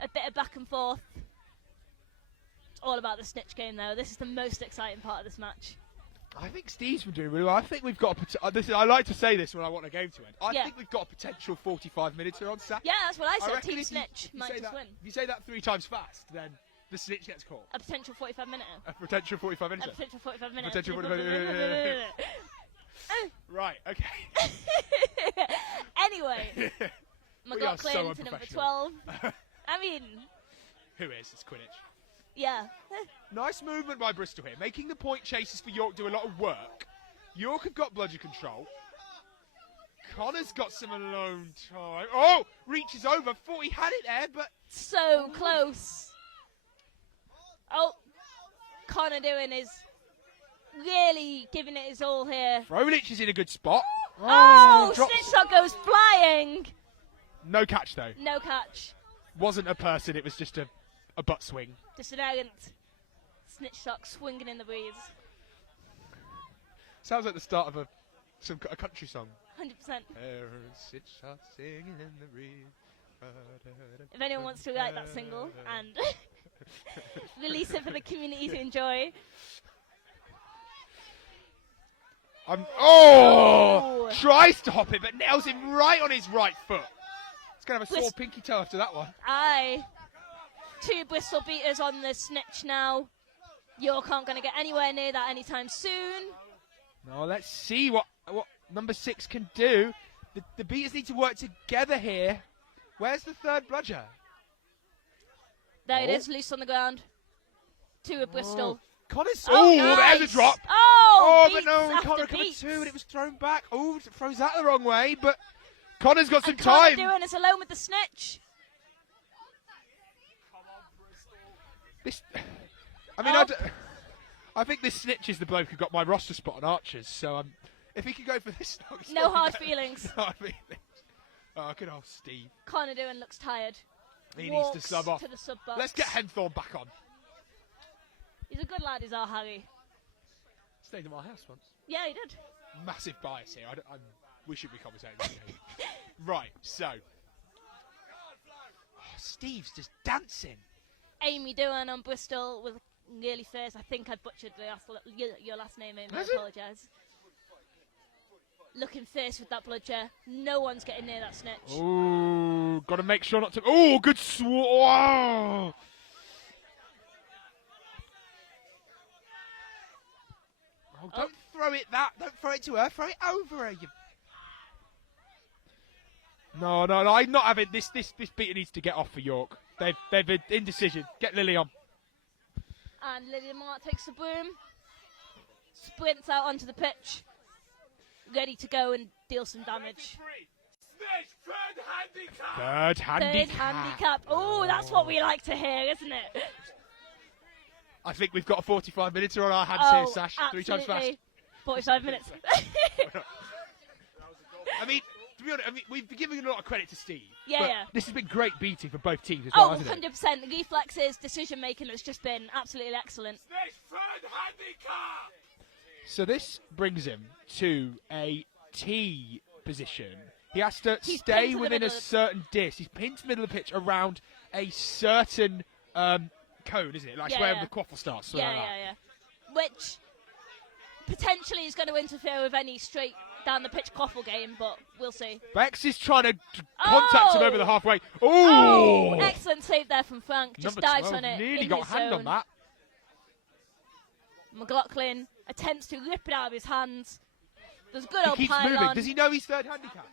A bit of back and forth. It's all about the Snitch game, though. This is the most exciting part of this match. I think Steve's been doing really well. I think we've got I like to say this when I want a game to end. I Yeah. think we've got a potential 45 minutes here on Saturday. Yeah, that's what I said. reckon Team if you- Snitch if you might say just that- win. If you say that 3 times fast, then the Snitch gets caught. A potential 45 minute. A potential 45 minutes. A potential 45 minutes. Potential 45 minutes. Right, okay. Anyway, We are McLaughlin so to number unprofessional. 12. I mean, Who is? It's Quidditch. yeah. Nice movement by Bristol here, making the point chasers for York do a lot of work. York have got bludger control. Connor's got some alone time. Oh, reaches over. Thought he had it there, but So close. Oh, Connor doing is really giving it his all here. Frolich is in a good spot. Oh, drops. Snitch shot goes flying. No catch though. No catch. Wasn't a person. It was just a butt swing. Just an errant Snitch shot swinging in the breeze. Sounds like the start of a A country song. 100%. Parents sit shut singing in the river. If anyone wants to write that single and release it for the community to enjoy. Tries to hop it, but nails him right on his right foot. He's going to have a sore pinky toe after that one. Aye. 2 Bristol beaters on the snitch now. York aren't going to get anywhere near that anytime soon. No, let's see what number 6 can do. The beaters need to work together here. Where's the third bludger? There it is, loose on the ground. 2 of Bristol. Connor's. Nice. There's a drop. But no, we can't recover 2, and it was thrown back. It throws that the wrong way, but Connor's got some time. Connor doing is alone with the snitch. I think this snitch is the bloke who got my roster spot on Archers, so if he could go for this... No hard feelings. No hard feelings. Oh, good old Steve. Connor doing looks tired. He needs to sub off. To the sub box. Let's get Henthorne back on. He's a good lad, is our Harry. Stayed at my house once. Yeah, he did. Massive bias here. We should be commentating this game. Right, so... Steve's just dancing. Amy doing on Bristol with nearly first. I think I butchered your last name, Amy. I apologise. Looking first with that bludger. No one's getting near that snitch. Oh, got to make sure not to... Oh, good swat. Don't throw it Don't throw it to her. Throw it over her. No, I'm not having this. This beater needs to get off for York. They've been indecision. Get Lily on. And Lily Mart takes the broom, sprints out onto the pitch, ready to go and deal some damage. Third handicap. Third handicap. Oh, that's what we like to hear, isn't it? I think we've got a 45 minutes on our hands here, Sash. Absolutely. 3 times fast. 45 minutes. I mean, to be honest, we've been giving a lot of credit to Steve. Yeah. This has been great beating for both teams as well, hasn't it? 100%. The reflexes, decision making has just been absolutely excellent. So this brings him to a T position. He has to stay within a certain disc. He's pinned to the middle of the pitch around a certain cone, isn't it? Like where the quaffle starts. Yeah. Which potentially is going to interfere with any straight down the pitch quaffle game, but we'll see. Bex is trying to contact him over the halfway. Oh, excellent save there from Frank. Just Number dives 12 on it. Nearly got a hand on that. McLaughlin attempts to rip it out of his hands. There's a good old He keeps pile moving. on. Does he know he's third handicap?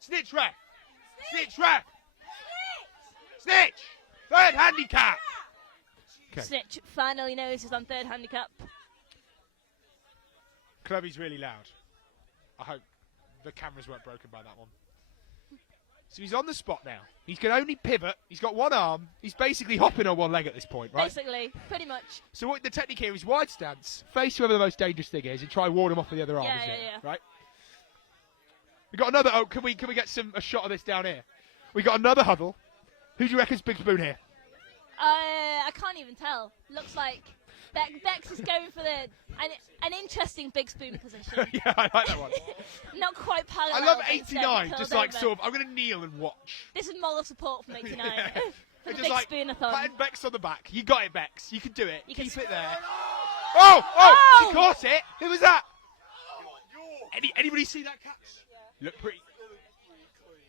Snitch ref! Snitch ref! Snitch! Third handicap! Okay. Snitch finally knows he's on third handicap. Chloe's really loud. I hope the cameras weren't broken by that one. So he's on the spot now. He can only pivot. He's got one arm. He's basically hopping on one leg at this point, right? Basically, pretty much. So what the technique here is wide stance, face whoever the most dangerous thing is, and try and ward him off with the other arm, isn't it? Right? We got another. Oh, can we get a shot of this down here? We got another huddle. Who do you reckon's big spoon here? I can't even tell. Looks like Bex is going for an interesting big spoon position. Yeah, I like that one. Not quite parallel. I love 89. Just like sort of, I'm going to kneel and watch. This is moral support from 89. Yeah. For the Just big like spoonathon. patting Bex on the back. You got it, Bex. You can do it. Keep it there. Oh! She caught it. Who was that? Anybody see that catch?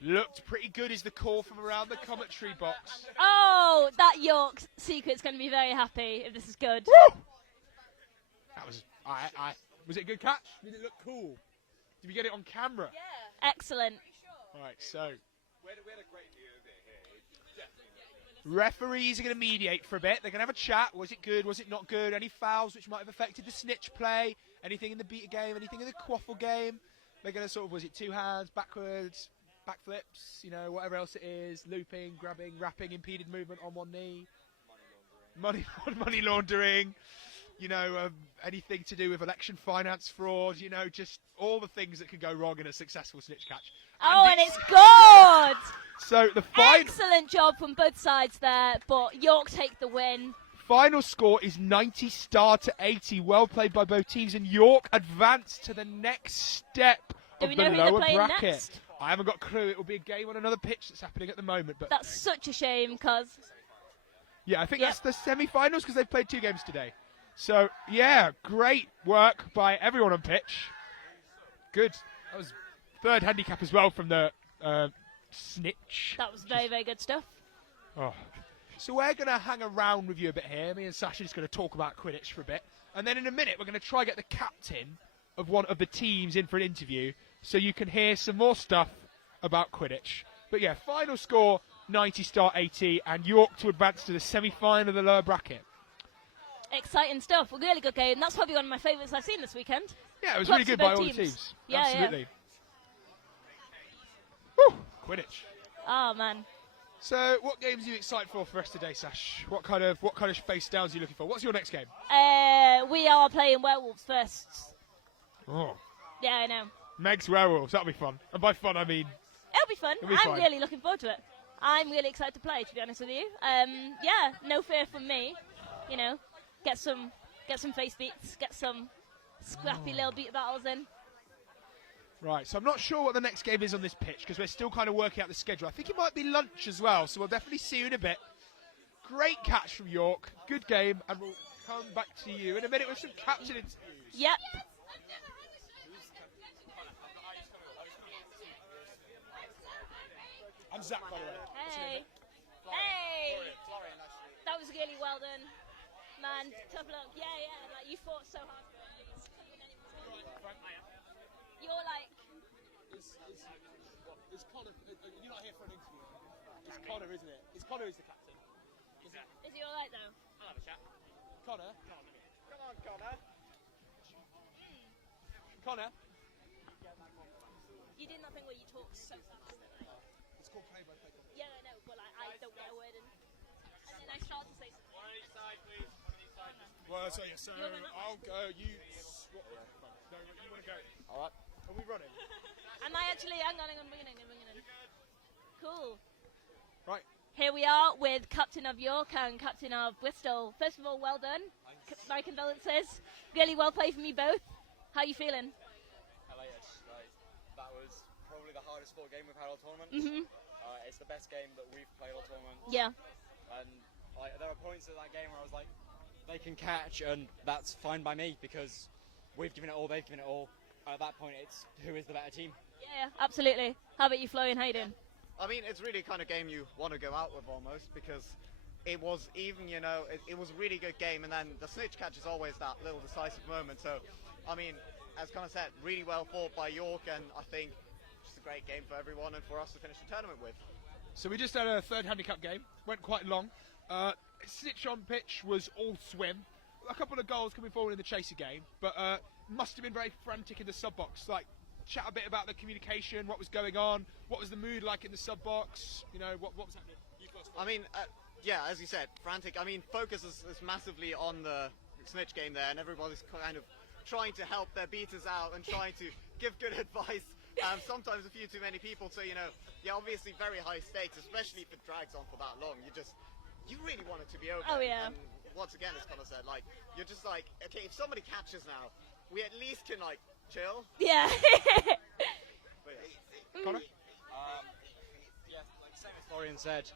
Looked pretty good is the call from around the commentary box. Oh, that York secret's going to be very happy if this is good. Woo! That was... was it a good catch? Did it look cool? Did we get it on camera? Yeah. Excellent. All right, so... We had a great view of it here. Referees are going to mediate for a bit. They're going to have a chat. Was it good? Was it not good? Any fouls which might have affected the snitch play? Anything in the beater game? Anything in the quaffle game? They're going to sort of... Was it two hands, backwards... backflips, whatever else it is, looping, grabbing, wrapping, impeded movement on one knee, money laundering, anything to do with election finance fraud, just all the things that can go wrong in a successful snitch catch. And it's good! So the final... Excellent job from both sides there, but York take the win. Final score is 90-80. Well played by both teams, and York advanced to the next step of the lower bracket. Next? I haven't got a clue. It will be a game on another pitch that's happening at the moment. But that's such a shame, because... Yeah, I think that's the semi-finals, because they've played 2 games today. So, yeah, great work by everyone on pitch. Good. That was 3rd handicap as well from the snitch. That was very, very good stuff. Oh. So we're going to hang around with you a bit here. Me and Sasha are just going to talk about Quidditch for a bit. And then in a minute, we're going to try get the captain of one of the teams in for an interview so you can hear some more stuff about Quidditch. But yeah, final score, 90-80, and York to advance to the semi-final of the lower bracket. Exciting stuff. A really good game. That's probably one of my favourites I've seen this weekend. Yeah, it was really good by all the teams. Yeah, absolutely. Yeah. Woo, Quidditch. Oh, man. So, what games are you excited for the rest of the day, Sash? What kind of face downs are you looking for? What's your next game? We are playing Werewolves first. Oh. Yeah, I know. Meg's Werewolves. That'll be fun. And by fun, I mean... It'll be fun. It'll be I'm fine. really looking forward to it. I'm really excited to play, to be honest with you. Yeah, no fear from me. You know, get some face beats, get some scrappy little beat battles in. Right, so I'm not sure what the next game is on this pitch because we're still kind of working out the schedule. I think it might be lunch as well, so we'll definitely see you in a bit. Great catch from York, good game, and we'll come back to you in a minute with some captain interviews. Yep. I'm Zach, by the way. Hey. Hey. That was really well done. Man, tough luck. Yeah, like you fought so hard for it. You're like... Is Connor, you're not here for an interview. It's Connor, isn't it? It's Connor who's the captain. Is he alright though? I'll have a chat. Connor? Come on, Connor. Connor? You did nothing where you talk so fast. It's called play by play. Yeah, I know, but like, I don't get a word in. And then I start to say something. One on each side, please. One on each side. Well, so yeah, so I'll go, you... No, you want to go? Alright. Are we running? Am I actually? I'm running. Cool. Right. Here we are with Captain of York and Captain of Bristol. First of all, well done. My condolences. Really well played for me both. How are you feeling? Elated. That was probably the hardest fought game we've had all tournament. It's the best game that we've played all tournament. Yeah. And there were points in that game where I was like, they can catch, and that's fine by me because we've given it all, they've given it all. At that point, it's who is the better team. Yeah, absolutely. How about you, Florian? How you doing? I mean, it's really kind of game you want to go out with almost because it was even, you know, it was a really good game, and then the snitch catch is always that little decisive moment. So, I mean, as kind of said, really well fought by York, and I think just a great game for everyone and for us to finish the tournament with. So we just had a third handicap game, went quite long. Snitch on pitch was all swim. A couple of goals coming forward in the chaser game, but must have been very frantic in the sub box. Like, chat a bit about the communication, what was going on, what was the mood like in the sub box, you know, what was happening? I mean, yeah, as you said, frantic. I mean, focus is massively on the snitch game there, and everybody's kind of trying to help their beaters out and trying to give good advice. Sometimes a few too many people, so, you know, yeah, obviously very high stakes, especially if it drags on for that long. You really want it to be over. Oh, yeah. And once again, as Connor said, like, you're just like, okay, if somebody catches now, we at least can, like, chill. Yeah. But, yeah. Connor? Yeah, like same as Florian said,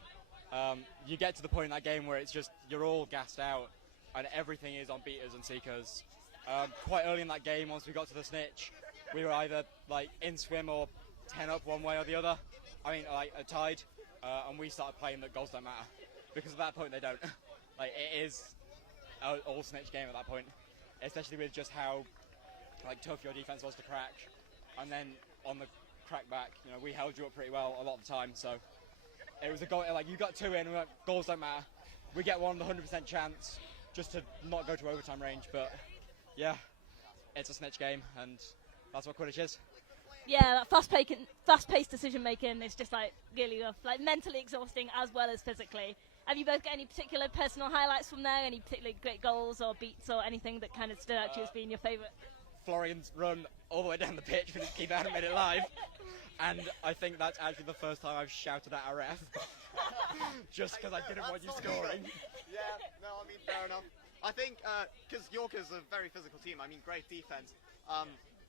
you get to the point in that game where it's just, you're all gassed out and everything is on beaters and seekers. Quite early in that game, once we got to the snitch, we were either like in swim or 10 up one way or the other. I mean, like tied, and we started playing that goals don't matter because at that point they don't. Like, it is an all snitch game at that point, especially with just how like tough your defense was to crack, and then on the crack back, you know, we held you up pretty well a lot of the time. So it was a goal. Like, you got 2 in, and we went, goals don't matter. We get one 100% chance just to not go to overtime range. But yeah, it's a snitch game, and that's what Quidditch is. Yeah, that fast-paced decision-making is just like really rough, like mentally exhausting as well as physically. Have you both got any particular personal highlights from there? Any particularly great goals or beats or anything that kind of stood out to you as being your favourite? Florian's run all the way down the pitch for just keep animated it live, and I think that's actually the first time I've shouted at a ref, just because I didn't want you scoring. Yeah, no, I mean, fair enough. I think, because York is a very physical team, I mean, great defense.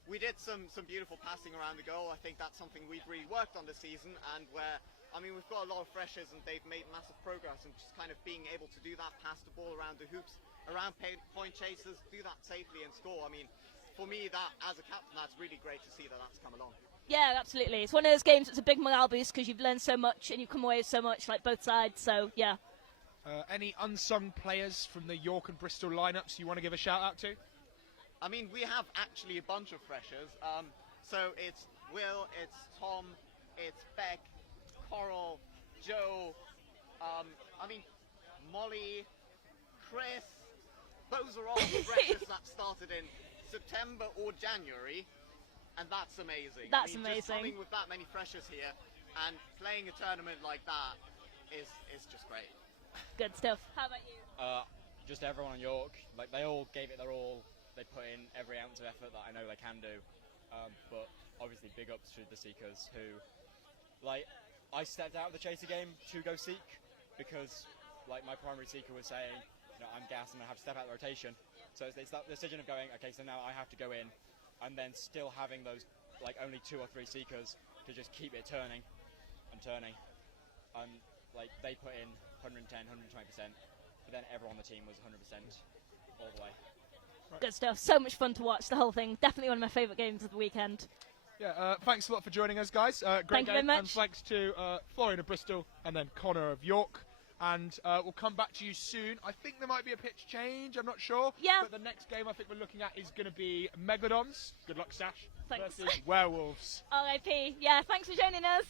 We did some beautiful passing around the goal. I think that's something we've really worked on this season, and where, I mean, we've got a lot of freshers and they've made massive progress, and just kind of being able to do that, pass the ball around the hoops, around point chasers, do that safely and score. I mean, for me, that as a captain, that's really great to see that that's come along. Yeah, absolutely. It's one of those games that's a big morale boost because you've learned so much and you've come away with so much, like both sides. So, yeah. Any unsung players from the York and Bristol lineups you want to give a shout out to? I mean, we have actually a bunch of freshers. So it's Will, it's Tom, it's Beck, Coral, Joe, I mean, Molly, Chris. Those are all the freshers that started in September or January, and that's amazing. That's I mean, just amazing. coming with that many freshers here and playing a tournament like that is just great. Good stuff. How about you? Just everyone in York, like they all gave it their all. They put in every ounce of effort that I know they can do. But obviously big ups to the Seekers who, like, I stepped out of the Chaser game to go Seek because, like, my primary Seeker was saying, you know, I'm gassed and I have to step out of the rotation. So it's that decision of going, okay, so now I have to go in, and then still having those, like, only 2 or 3 Seekers to just keep it turning and turning. And, like, they put in 110, 120%, but then everyone on the team was 100% all the way. Good stuff. So much fun to watch, the whole thing. Definitely one of my favourite games of the weekend. Yeah, thanks a lot for joining us, guys. Great Thank you game. very And much. thanks to Florian of Bristol and then Connor of York. And we'll come back to you soon. I think there might be a pitch change, I'm not sure. Yeah. But the next game I think we're looking at is going to be Megalodons. Good luck, Sash. Thanks. Versus Werewolves. R.I.P. Yeah, thanks for joining us.